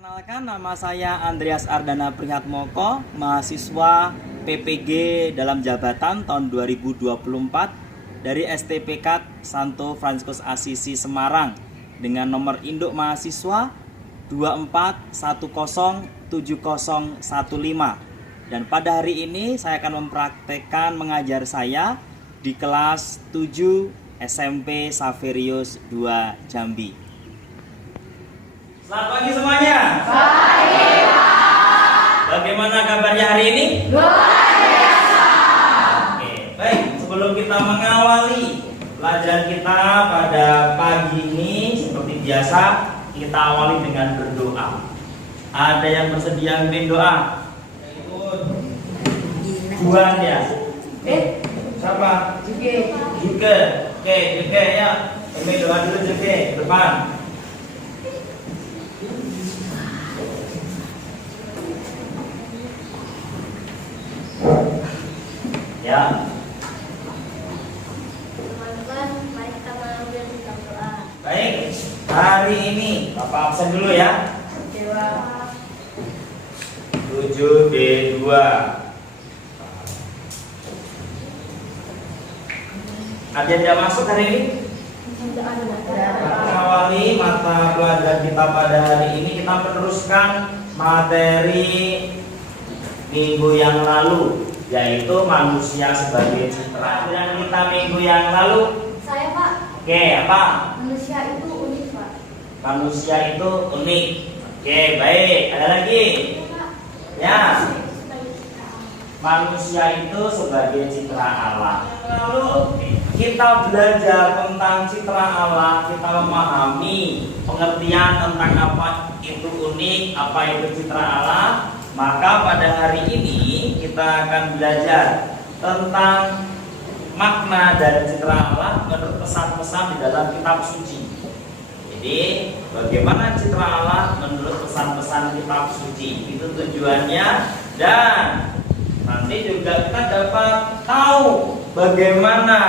Perkenalkan, nama saya Andreas Ardana Prihatmoko, mahasiswa PPG dalam jabatan tahun 2024 dari STPK Santo Fransiskus Assisi Semarang dengan nomor induk mahasiswa 24107015. Dan pada hari ini saya akan mempraktekkan mengajar saya di kelas 7 SMP Saverius 2 Jambi. Selamat pagi semuanya. Baik, Pak. Bagaimana kabarnya hari ini? Luar biasa. Oke, baik. Sebelum kita mengawali pelajaran kita pada pagi ini, seperti biasa, kita awali dengan berdoa. Ada yang bersedia mimpin doa? Juan ya? Siapa? Juge. Oke, Juge ya. Mimpin doa dulu Juge, depan. Ya. Teman-teman, mari kita mengambil tentang doa. Baik, hari ini Bapak absen dulu ya. Dewa 7B2. Ada yang tidak masuk hari ini? Mengawali mata pelajaran kita pada hari ini, kita meneruskan materi minggu yang lalu, yaitu manusia sebagai citra. Dan kita minggu yang lalu, Saya, Pak. oke, apa? Manusia itu unik, Pak. Manusia itu unik. Oke, baik. Ada lagi? Pak. Ya. Sebagai kita. Manusia itu sebagai citra Allah. Lalu kita belajar tentang citra Allah, kita memahami pengertian tentang apa itu unik, apa itu citra Allah. Maka pada hari ini kita akan belajar tentang makna dari citra Allah menurut pesan-pesan di dalam kitab suci. Jadi bagaimana citra Allah menurut pesan-pesan kitab suci, itu tujuannya. Dan nanti juga kita dapat tahu bagaimana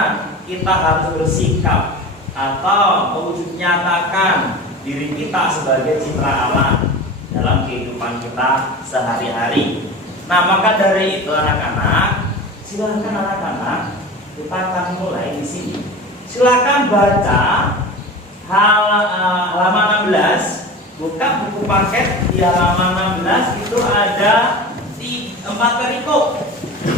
kita harus bersikap atau mewujud nyatakan diri kita sebagai citra Allah dalam kehidupan kita sehari-hari. Nah, maka dari itu anak-anak, silakan anak-anak, kita akan mulai di sini. Silakan baca halaman 16, buka buku paket di halaman 16, itu ada 4 perikop.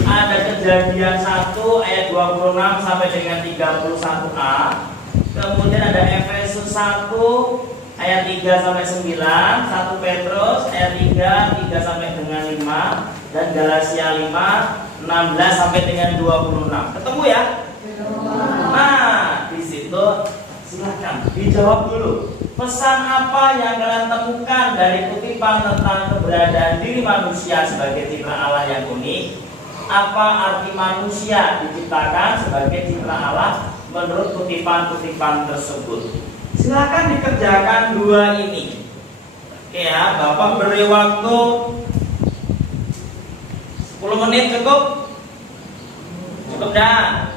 Ada Kejadian 1 ayat 26 sampai dengan 31a. Kemudian ada Efesus 1 ayat 3 sampai 9, 1 Petrus ayat 3 sampai dengan 5, dan Galatia 5 16 sampai dengan 26. Ketemu ya? Nah, di situ silakan dijawab dulu. Pesan apa yang kalian temukan dari kutipan tentang keberadaan diri manusia sebagai citra Allah yang unik? Apa arti manusia diciptakan sebagai citra Allah menurut kutipan-kutipan tersebut? Silakan dikerjakan dua ini. Oke ya, Bapak beri waktu 10 menit cukup? Cukup dah?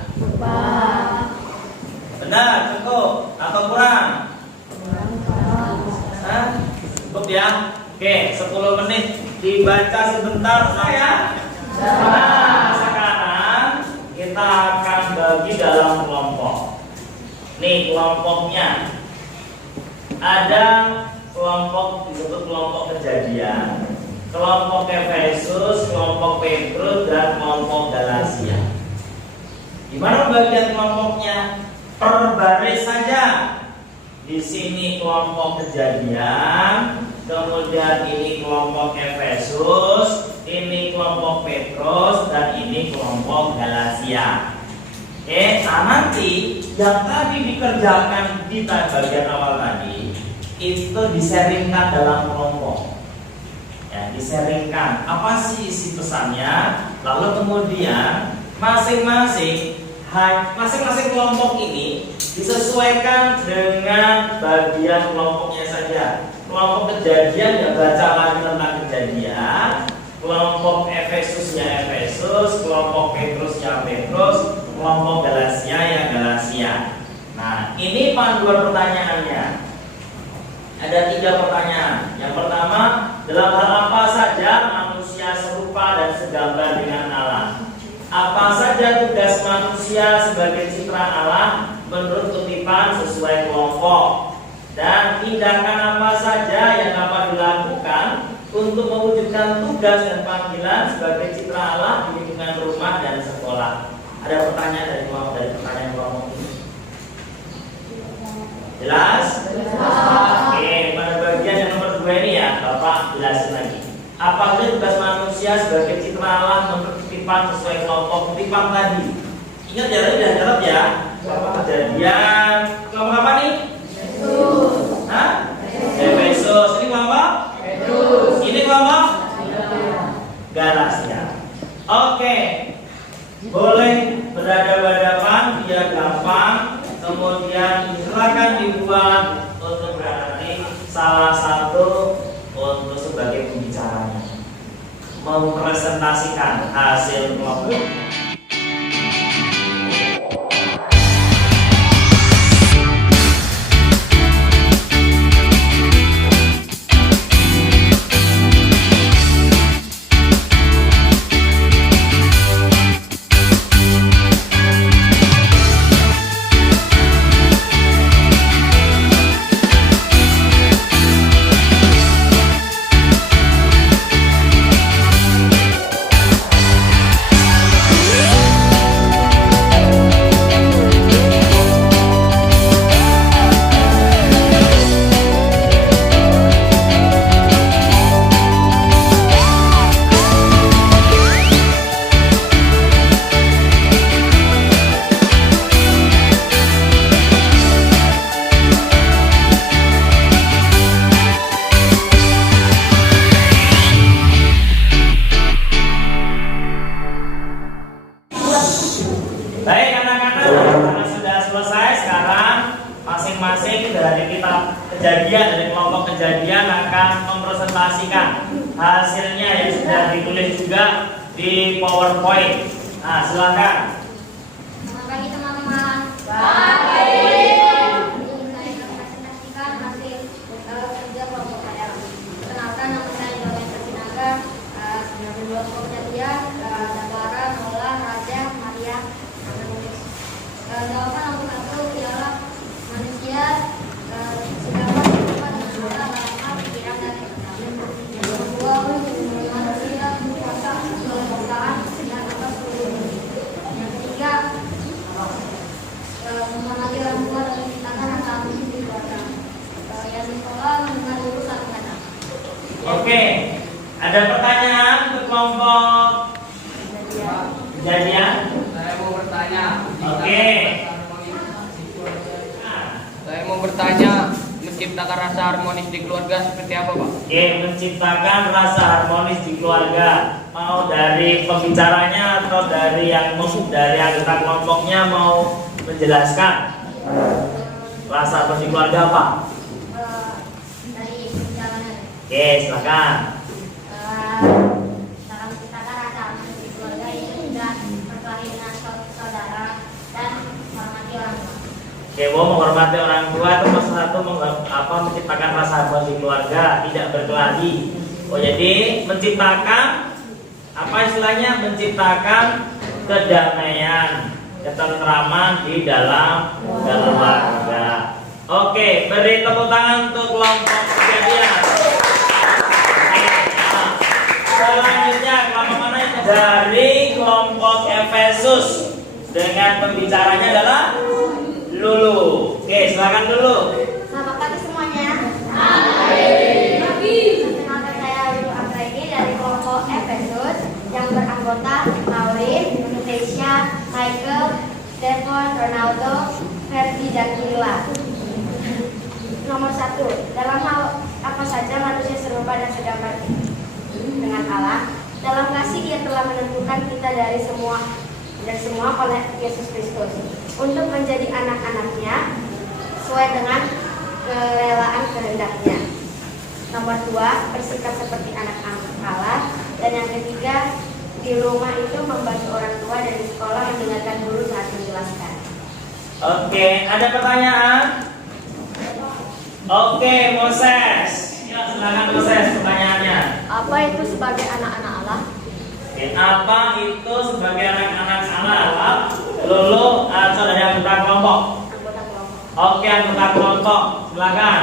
Benar, cukup? Atau kurang? Cukup ya? Oke, 10 menit dibaca sebentar saya. Nah, sekarang kita akan bagi dalam kelompok. Nih kelompoknya. Ada kelompok disebut kelompok Kejadian, kelompok Efesus, kelompok Petrus, dan kelompok Galatia. Gimana bagian kelompoknya? Per baris saja. Di sini kelompok Kejadian, kemudian ini kelompok Efesus, ini kelompok Petrus, dan ini kelompok Galatia. Nah nanti yang tadi dikerjakan di bagian awal tadi itu diseringkan dalam kelompok. Ya, diseringkan. Apa sih isi pesannya? Lalu kemudian masing-masing kelompok ini disesuaikan dengan bagian kelompoknya saja. Kelompok Kejadian ya baca lagi tentang Kejadian, kelompok Efesus ya Efesus, kelompok Petrus ya Petrus, kelompok Galatia ya Galatia. Nah, ini panduan pertanyaannya. Ada 3 pertanyaan. Yang pertama, dalam hal apa saja manusia serupa dan segambar dengan Allah? Apa saja tugas manusia sebagai citra Allah menurut kutipan sesuai kelompok? Dan tindakan apa saja yang dapat dilakukan untuk mewujudkan tugas dan panggilan sebagai citra Allah di lingkungan rumah dan sekolah? Ada pertanyaan dari pertanyaan kelompok ini? Jelas? Oke, pada bagian yang nomor 2 ini ya, Bapak jelasin lagi. Apa saja tugas manusia sebagai citra Allah menurut kutipan sesuai kelompok kutipan tadi? Ingat ya, tadi udah ya. Kejadian kelompok apa nih? Hah? Efesus. Ini kelompok? Ini kelompok? Galatia. Oke. Boleh berhadapan-hadapan, biar gampang. Kemudian silakan dibuat untuk berarti salah satu untuk sebagai pembicaranya mempresentasikan hasil kelompok. Baik anak-anak, karena sudah selesai sekarang masing-masing dari kita kejadian dari kelompok kejadian akan mempresentasikan hasilnya yang sudah ditulis juga di PowerPoint. Nah, silakan. Selamat pagi teman-teman. Ini saya akan presentasikan hasil kerja kelompok saya. Perkenalkan, nama saya Indonesia Sinaga. Sebagai kelompok kejadian, Dabara, Nola, Raja, Maria, jawaban nomor 1 ialah manusia sedapat berubah dengan Allah dalam hal pikiran dan tindakan. Yang kedua, manusia berkuasa kekuasaan dan atas seluruh. Yang ketiga, menghormati orang tua dan menciptakan rasa aman di keluarga. Yang di sekolah mendengar guru saling kata. Oke, ada pertanyaan untuk kelompok kejadian? Saya mau bertanya. Oke. Saya mau bertanya, menciptakan rasa harmonis di keluarga seperti apa, Pak? Oke, menciptakan rasa harmonis di keluarga. Mau dari pembicaranya atau dari anggota kelompoknya mau menjelaskan rasa harmonis di keluarga apa? Dari perjalanan. Oke, silakan. Dalam menciptakan rasa aman di keluarga itu tidak berkelahi dengan saudara dan menghormati orang tua. Oke, mau menghormati orang tua itu maksud satu menciptakan rasa harmonis di keluarga, tidak berkelahi. Oh, jadi menciptakan apa istilahnya? Menciptakan kedamaian, ketentraman di dalam keluarga. Oke, beri tepuk tangan untuk kelompok kejadian. Selanjutnya kelompok mana ini? Dari kelompok Efesus dengan pembicaranya adalah Lulu. Oke, silakan dulu. Selamat pagi semuanya. Perkenalkan saya Lulu Anggraini dari kelompok Efesus yang beranggota Laurin, Indonesia, Michael, Devon, Ronaldo, Ferdi, dan Ila. Nomor 1. Dalam hal apa saja manusia serupa dan segambar dengan Allah. Dalam kasih Dia telah menentukan kita dari semua oleh Yesus Kristus untuk menjadi anak-anaknya sesuai dengan kerelaan kehendaknya. Nomor 2, bersikap seperti anak-anak Allah. Dan yang ketiga, di rumah itu membantu orang tua dan di sekolah mendengarkan guru saat menjelaskan. Oke, ada pertanyaan? Oke, Moses. Ya, silakan. silakan proses pertanyaannya. Apa itu sebagai anak-anak Allah? Oke, apa itu sebagai anak-anak Allah? Lulu atau dari anggota kelompok? Anggota kelompok. Oke, anggota kelompok, silakan.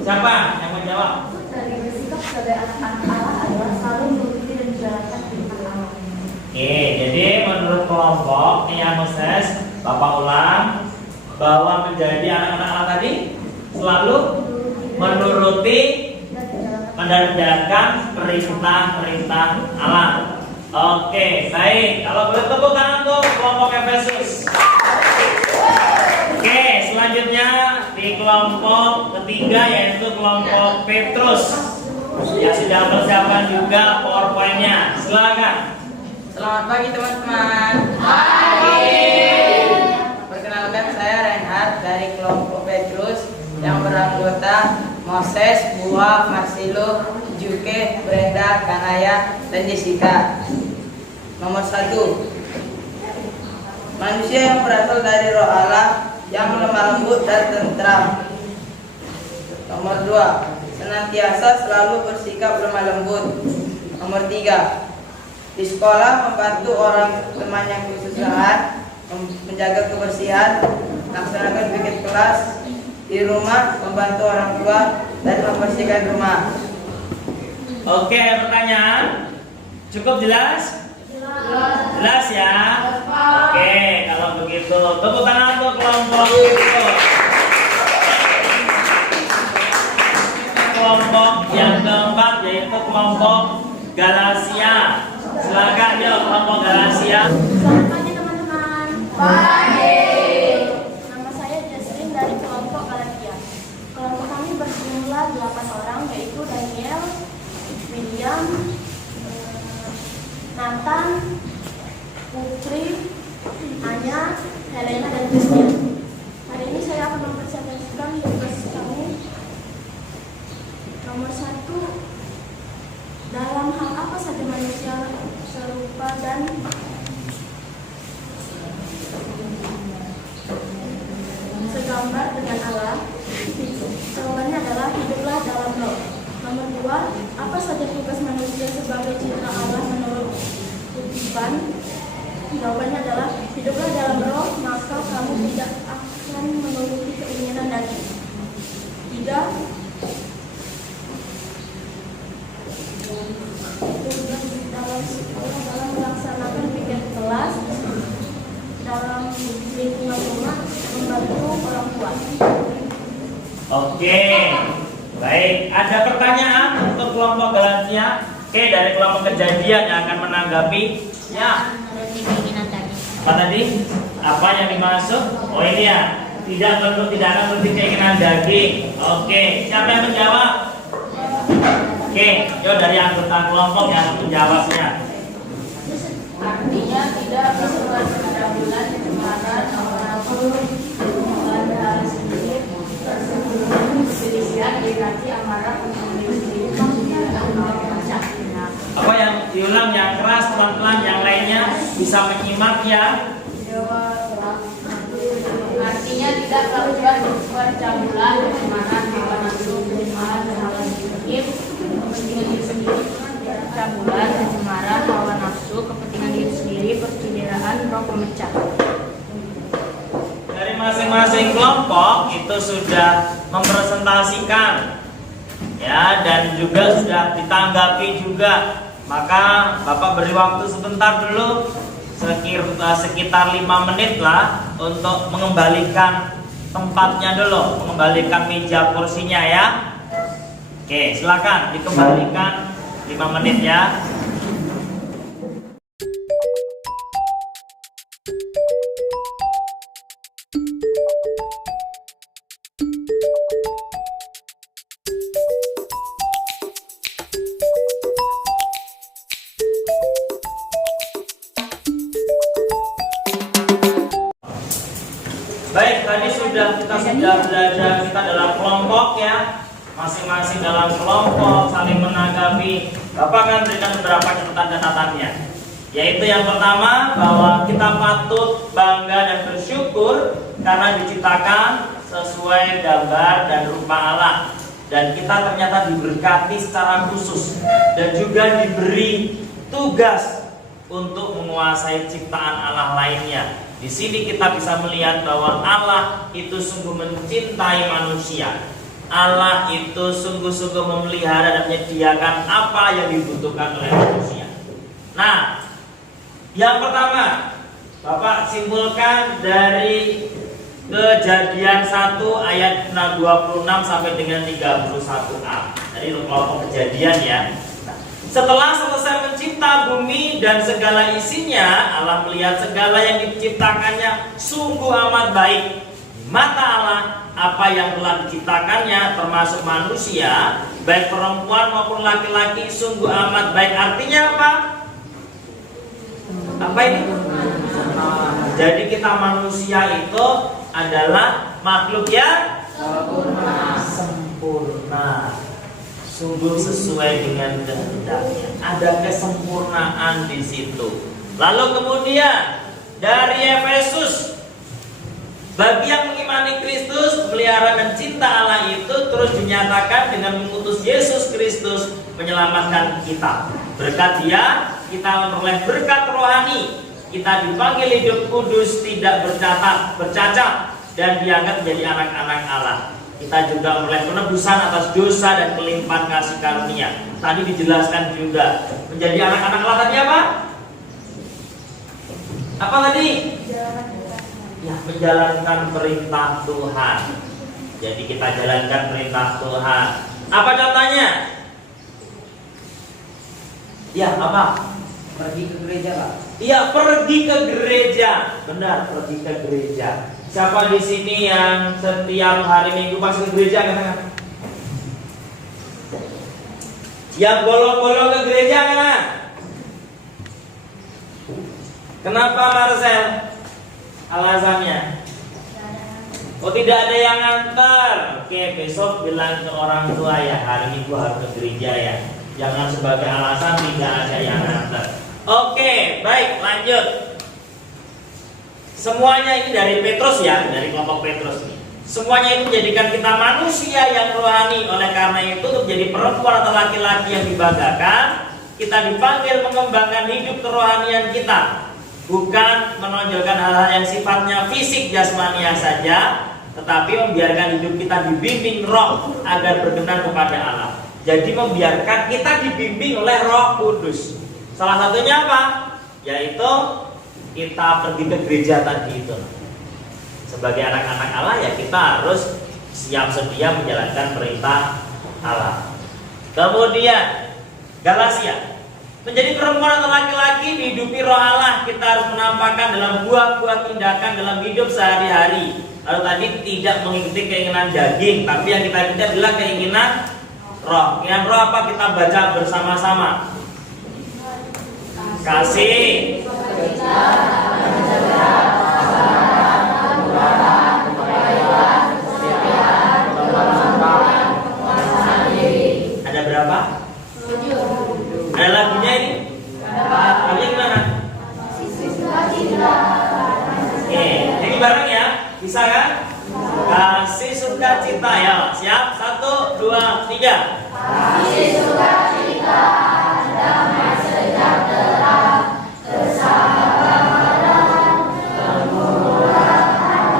Siapa yang menjawab? Dari bersikap sebagai anak-anak Allah adalah selalu mengikuti dan menjalankan perintah Allah. Oke, jadi menurut kelompok nih ya Moses, Bapak ulang bahwa menjadi anak-anak Allah tadi selalu menuruti dan menjalankan perintah-perintah Allah. Oke, baik. Kalau boleh tepuk tangan untuk kelompok Efesus. Oke, selanjutnya di kelompok ketiga yaitu kelompok Petrus. Ya sudah persiapan juga PowerPoint-nya. Silakan. Selamat pagi teman-teman. Perkenalkan saya Reinhard dari kelompok Petrus yang beranggota Moses, Bua, Marcelo, Juke, Brenda, Kanaya, dan Jessica. Nomor 1. Manusia yang berasal dari roh Allah yang lemah lembut dan tentram. Nomor 2. Senantiasa selalu bersikap lemah lembut. Nomor 3. Di sekolah membantu orang teman yang kesusahan, menjaga kebersihan, melaksanakan piket kelas. Di rumah membantu orang tua dan membersihkan rumah. Oke, pertanyaan cukup jelas? Jelas ya? Oke, kalau begitu tepuk tangan untuk kelompok itu. Kelompok yang keempat yaitu kelompok Galasia. Silakan yuk kelompok Galasia. Selamat pagi teman-teman. Pagi. Nama saya Jesslyn dari kelompok Galatia. Kelompok kami berjumlah 8 orang yaitu Daniel, William, Nathan, Putri, Anya, Helena, dan Christian. Hari ini saya akan mempresentasikan tugas kami. Nomor 1, dalam hal apa saja manusia serupa dan segambar dengan Allah? Jawabannya adalah hiduplah dalam roh. Nomor 2, apa saja tugas manusia sebagai citra Allah menurut kutipan? Jawabannya adalah hiduplah dalam roh, maka kamu tidak akan menuruti keinginan daging. 3, tugas dalam sekolah dalam melaksanakan piket kelas, dalam lingkungan rumah, membantu orang tua. Oke, baik. Ada pertanyaan untuk kelompok Galatia? Oke, dari kelompok Kejadian yang akan menanggapi. Ya. Apa tadi? Apa yang dimaksud? Oh ini ya. Tidak akan menuruti keinginan daging. Oke, siapa yang menjawab? Oke, yuk dari anggota kelompok yang menjawabnya. Artinya tidak bersuara pencabulan, pencemaran, pada hal sendiri, perselisihan, irasi, amarah, pemilihan diri, macam. Apa yang diulang yang keras, pelan-pelan, yang lainnya bisa menyimak ya. Artinya tidak melakukan percabulan, pencemaran, hawa nafsu, pencemaran, hawa sendiri, kepentingan diri sendiri, percabulan, pencemaran, hawa nafsu, kepentingan diri sendiri, percideraan, roh pemecah. Dari masing-masing kelompok itu sudah mempresentasikan ya, dan juga sudah ditanggapi juga. Maka Bapak beri waktu sebentar dulu, sekitar 5 menit lah, untuk mengembalikan tempatnya dulu, mengembalikan meja kursinya ya. Oke, silakan dikembalikan 5 menit ya. Baik, tadi kita sudah belajar kita dalam kelompok ya, masing-masing dalam kelompok saling menanggapi. Bapak akan berikan beberapa catatan catatannya, yaitu yang pertama bahwa kita patut bangga dan bersyukur karena diciptakan sesuai gambar dan rupa Allah. dan kita ternyata diberkati secara khusus dan juga diberi tugas untuk menguasai ciptaan Allah lainnya. Di sini kita bisa melihat bahwa Allah itu sungguh mencintai manusia. Allah itu sungguh-sungguh memelihara dan menyediakan apa yang dibutuhkan oleh manusia. Nah, yang pertama, Bapak simpulkan dari Kejadian 1 ayat 26 sampai dengan 31a. Dari kelompok Kejadian ya. Setelah selesai mencipta bumi dan segala isinya, Allah melihat segala yang diciptakannya sungguh amat baik. Mata Allah, apa yang telah diciptakannya termasuk manusia, baik perempuan maupun laki-laki, sungguh amat baik. Artinya apa? Apa ini? Jadi kita manusia itu adalah makhluk yang sempurna, sungguh sesuai dengan kehendaknya. Ada kesempurnaan di situ. Lalu kemudian dari Efesus, bagi yang mengimani Kristus, pelihara dan cinta Allah itu terus dinyatakan dengan mengutus Yesus Kristus menyelamatkan kita. Berkat Dia kita memperoleh berkat rohani. Kita dipanggil hidup kudus, tidak bercacat, dan dianggap menjadi anak-anak Allah. Kita juga memperoleh penebusan atas dosa dan kelimpahan kasih karunia. Tadi dijelaskan juga menjadi anak-anak Allah tadi apa? Apa tadi? Ya, menjalankan perintah Tuhan. Jadi kita jalankan perintah Tuhan. Apa contohnya? Ya, apa? Pergi ke gereja, Pak. Iya, pergi ke gereja. Benar, pergi ke gereja. Siapa di sini yang setiap hari Minggu pasti ke gereja, katakan? Yang bolong-bolong ke gereja, kan? Kenapa, Marcel? Alasannya? Oh, tidak ada yang ngantar. Oke, besok bilang ke orang tua ya, hari ini gua harus ke gereja ya. Jangan sebagai alasan tidak ada yang ngantar. Oke, baik, lanjut. Semuanya ini dari Petrus ya, dari kelompok Petrus nih. Semuanya itu menjadikan kita manusia yang rohani. Oleh karena itu, untuk jadi perempuan atau laki-laki yang dibanggakan, kita dipanggil mengembangkan hidup kerohanian kita, bukan menonjolkan hal-hal yang sifatnya fisik jasmania saja, tetapi membiarkan hidup kita dibimbing roh agar berkenan kepada Allah. Jadi membiarkan kita dibimbing oleh Roh Kudus. Salah satunya apa? Yaitu kita pergi ke gereja tadi itu. Sebagai anak-anak Allah ya kita harus siap sedia menjalankan perintah Allah. Kemudian Galatia, menjadi perempuan atau laki-laki dihidupi roh Allah, kita harus menampakkan dalam buah-buah tindakan dalam hidup sehari-hari. Lalu tadi tidak mengikuti keinginan daging, tapi yang kita ikuti adalah keinginan roh. Keinginan roh apa? Kita baca bersama-sama. Kasih, ada berapa? Ada lagunya ini? Lagunya gimana? Oke, jadi bareng ya, bisa kan? Kasih sukacita ya, siap? 1, 2, 3. Kasih sukacita, damai sejahtera, kesabaran, kemurahan,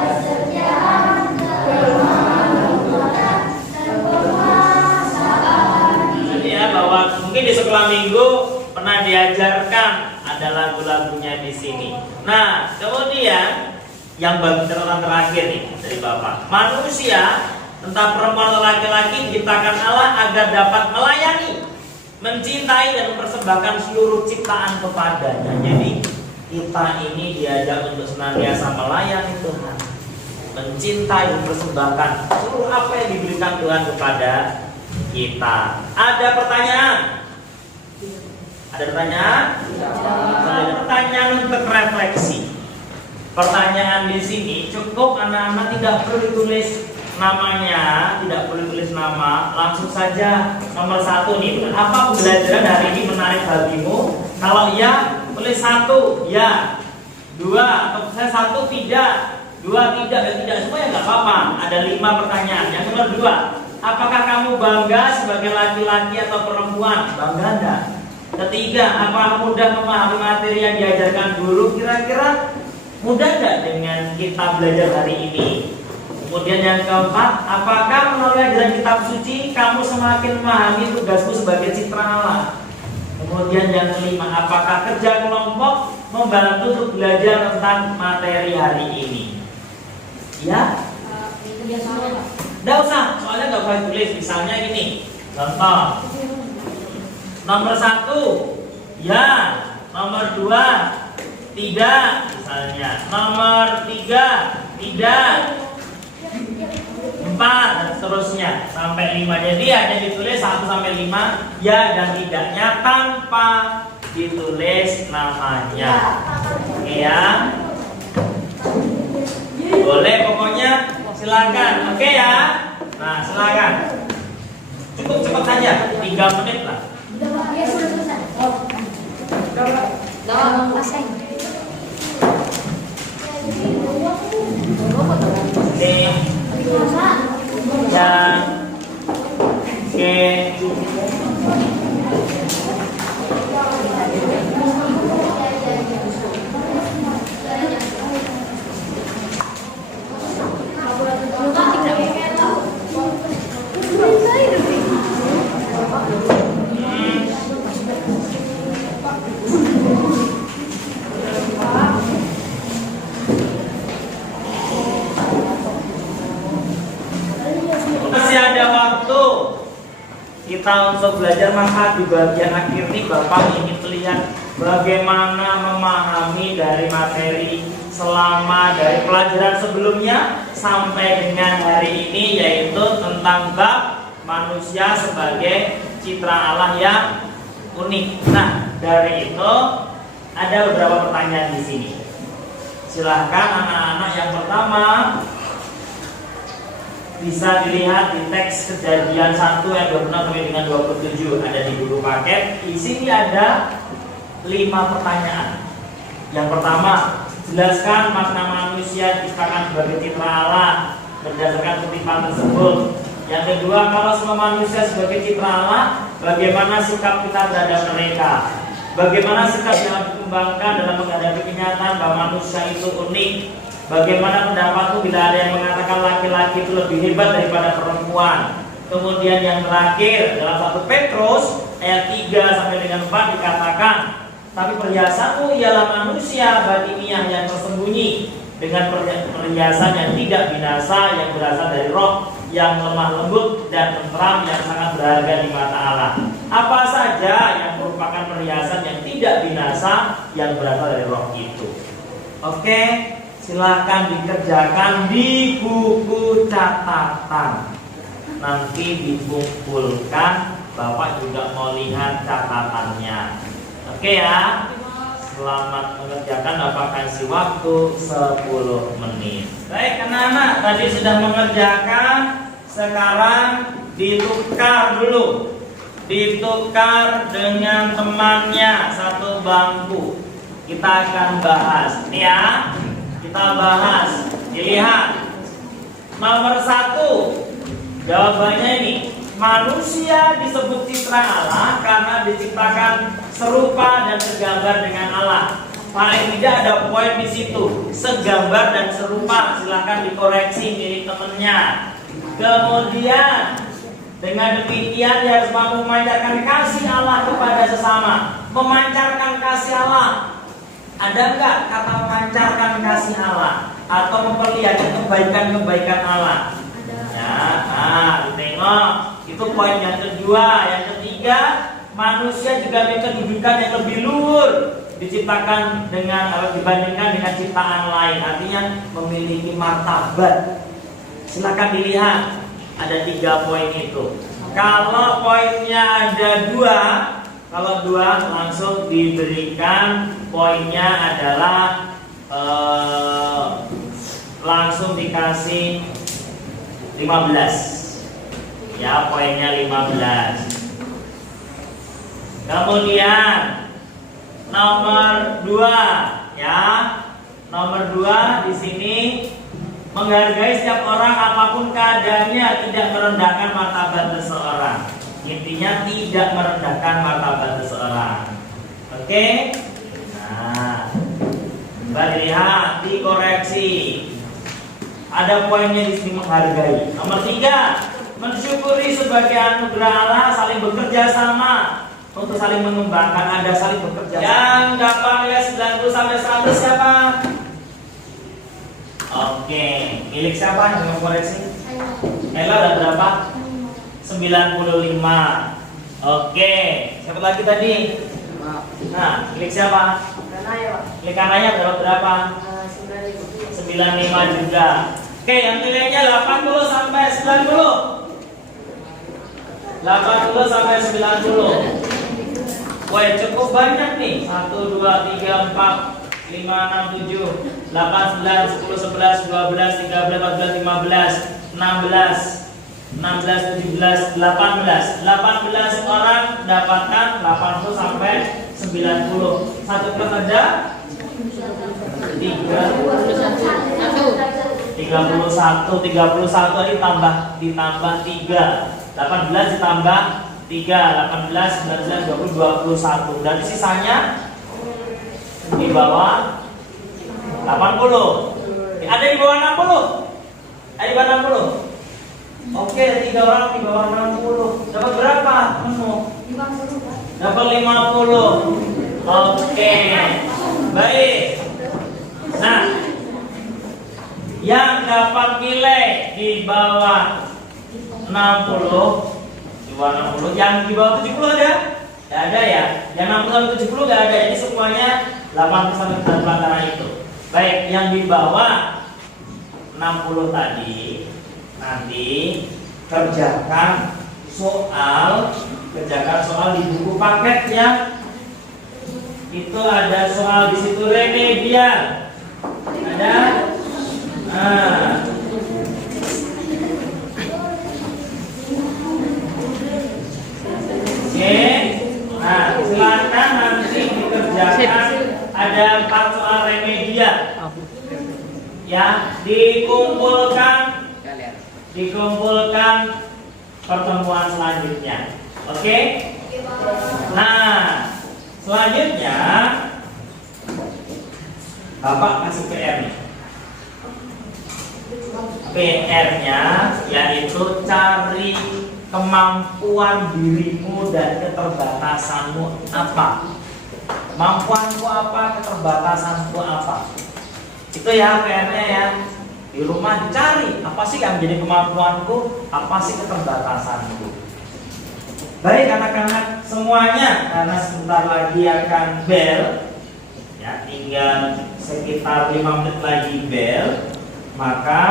kesetiaan, kemanusiaan, dan penguasaan. Jadi ya bahwa mungkin di sekolah minggu pernah diajarkan ada lagu-lagunya di sini. Nah, kemudian yang bagi catatan terakhir nih dari Bapak, manusia entah perempuan atau laki-laki diciptakan Allah agar dapat melayani, mencintai dan mempersembahkan seluruh ciptaan kepadanya. Jadi kita ini diajak untuk senantiasa melayani Tuhan, mencintai dan mempersembahkan seluruh apa yang diberikan Tuhan kepada kita. Ada pertanyaan? Ada pertanyaan? Ada pertanyaan untuk refleksi. Pertanyaan di sini cukup anak-anak tidak perlu ditulis namanya, tidak perlu tulis nama, langsung saja nomor 1 nih. Apa pembelajaran hari ini menarik bagimu? Kalau ya, tulis 1 ya, 2 atau 1 tidak, Dua tidak dan tidak semua ya nggak apa-apa. Ada 5 pertanyaan. Yang nomor 2, apakah kamu bangga sebagai laki-laki atau perempuan? Bangga enggak? Ketiga, apakah mudah memahami materi yang diajarkan guru? Kira-kira mudah enggak dengan kita belajar hari ini? Kemudian yang keempat, apakah melalui ajaran kitab suci kamu semakin memahami tugasmu sebagai citra Allah? Kemudian yang kelima, apakah kerja kelompok membantu untuk belajar tentang materi hari ini? Ya? Itu biasanya Pak. Nggak usah, soalnya nggak usah tulis. Misalnya gini, contoh. Nomor 1, ya. Nomor 2, tidak. Misalnya, nomor 3, tidak. 4 dan seterusnya sampai 5. Jadi hanya ditulis 1 sampai 5 ya dan tidaknya tanpa ditulis namanya. Oke ya. Boleh pokoknya silakan. Oke ya. Nah, silakan. Cukup cepat saja 3 menit lah. Ya sudah selesai. Ini yang ke masih ada waktu kita untuk belajar, maka di bagian akhir ini Bapak ingin melihat bagaimana memahami dari materi selama dari pelajaran sebelumnya sampai dengan hari ini, yaitu tentang bab manusia sebagai citra Allah yang unik. Nah, dari itu ada beberapa pertanyaan di sini. Silahkan anak-anak, yang pertama bisa dilihat di teks Kejadian 1 ayat 26 sampai dengan 27, ada di buku paket. Di sini ada 5 pertanyaan. Yang pertama, jelaskan makna manusia diciptakan sebagai citra Allah berdasarkan kutipan tersebut. Yang kedua, kalau semua manusia sebagai citra Allah, bagaimana sikap kita terhadap mereka? Bagaimana sikap yang dikembangkan dalam menghadapi kenyataan bahwa manusia itu unik? Bagaimana pendapatmu bila ada yang mengatakan laki-laki itu lebih hebat daripada perempuan? Kemudian yang terakhir, dalam 1 Petrus ayat 3 sampai dengan 4 dikatakan, tapi perhiasanmu ialah manusia batiniah yang tersembunyi, dengan perhiasan yang tidak binasa yang berasal dari roh yang lemah lembut dan tentram yang sangat berharga di mata Allah. Apa saja yang merupakan perhiasan yang tidak binasa yang berasal dari roh itu? Oke, silahkan dikerjakan di buku catatan. Nanti dikumpulkan, Bapak juga mau lihat catatannya. Oke ya. Selamat mengerjakan, Bapak kasih waktu 10 menit. Baik anak-anak, tadi sudah mengerjakan. Sekarang ditukar dulu. Ditukar dengan temannya satu bangku. Kita akan bahas. Nih ya, kita bahas. Dilihat. Nomor 1, jawabannya ini. Manusia disebut citra Allah karena diciptakan serupa dan segambar dengan Allah. Paling tidak ada poin di situ, segambar dan serupa. Silakan dikoreksi milik temennya. Kemudian dengan demikian dia harus mampu memancarkan kasih Allah kepada sesama. Memancarkan kasih Allah. Ada enggak kata memancarkan kasih Allah atau memperlihatkan kebaikan-kebaikan Allah? Ya, tengok. Itu poin yang kedua. Yang ketiga, manusia juga memiliki kedudukan yang lebih luhur diciptakan dibandingkan dengan ciptaan lain. Artinya memiliki martabat. Silakan dilihat, ada 3 poin itu. Kalau poinnya ada 2, kalau 2 langsung diberikan poinnya adalah langsung dikasih 15. Ya, poinnya 15. Kemudian nomor 2 ya. Nomor 2 di sini Menghargai setiap orang apapun keadaannya, tidak merendahkan martabat seseorang. Intinya tidak merendahkan martabat seseorang. Oke? Nah, coba dilihat, dikoreksi. Ada poinnya di sini, menghargai. Nomor 3, mensyukuri sebagai anugerah Allah, saling bekerja sama untuk saling mengembangkan. Ada saling bekerja sama. Yang dapat nilai 90 sampai 100 siapa? Oke, milik siapa yang koreksi? Ella ada berapa? 95. Oke, siapa lagi tadi? Nah, milik siapa? Milik anaknya berapa? 95 juga. Oke, yang nilainya 80 sampai 90. 80 sampai 90. Wah, cukup banyak nih. 1, 2, 3, 4, 5, 6, 7, 8, 9, 10, 11, 12, 13, 14, 15, 16, 17, 18. 18 orang dapatkan 80 sampai 90. Satu kelas ada 31 ditambah 3. 18 ditambah 3, 18, 19, 20, 21. Dan sisanya di bawah 80. Ada di bawah 60? Ada di bawah 60? Oke, 3 orang di bawah 60. Dapat berapa? Dapat 50. Oke. Baik. Nah, yang dapat nilai di bawah 60, di bawah 60, yang di bawah 70 ada? Tidak ada ya. Yang 60 sampai 70 tidak ada. Jadi semuanya 80 sampai 90 antara itu. Baik, yang di bawah 60 tadi nanti kerjakan soal di buku paketnya. Itu ada soal di situ remedial. Ada? Nah. Oke. Nah, silakan nanti dikerjakan. Ada 4 soal remedial. Ya, dikumpulkan pertemuan selanjutnya. Oke? Nah, selanjutnya Bapak kasih PR nih. PR-nya yaitu cari kemampuan dirimu dan keterbatasanmu apa. Kemampuanku apa, keterbatasanku apa. Itu ya PR-nya ya. Di rumah dicari apa sih yang menjadi kemampuanku, apa sih keterbatasanku. Baik anak-anak semuanya, karena sebentar lagi akan bel. Ya, tinggal sekitar 5 menit lagi bel. Maka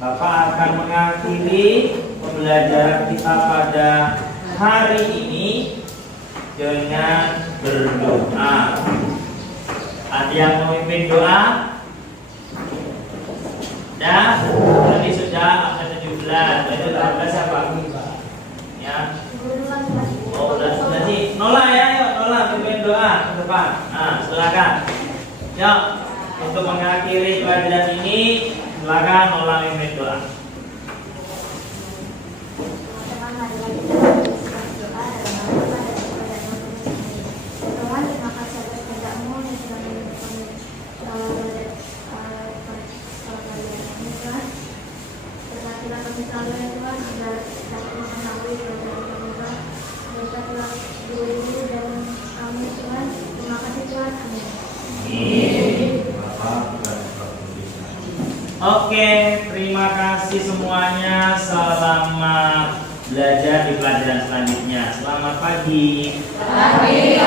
Bapak akan mengakhiri pembelajaran kita pada hari ini dengan berdoa. Ada yang memimpin doa? Dah, tadi sudah ada 17. Itu 18 siapa? Ya. Oh, sudah sih. Nola ya, yuk Nola pimpin doa ke depan. Nah, silakan. Yuk, untuk mengakhiri pelajaran ini, silakan Nola pimpin doa. Oke, terima kasih semuanya. Selamat belajar di pelajaran selanjutnya. Selamat pagi. Selamat pagi.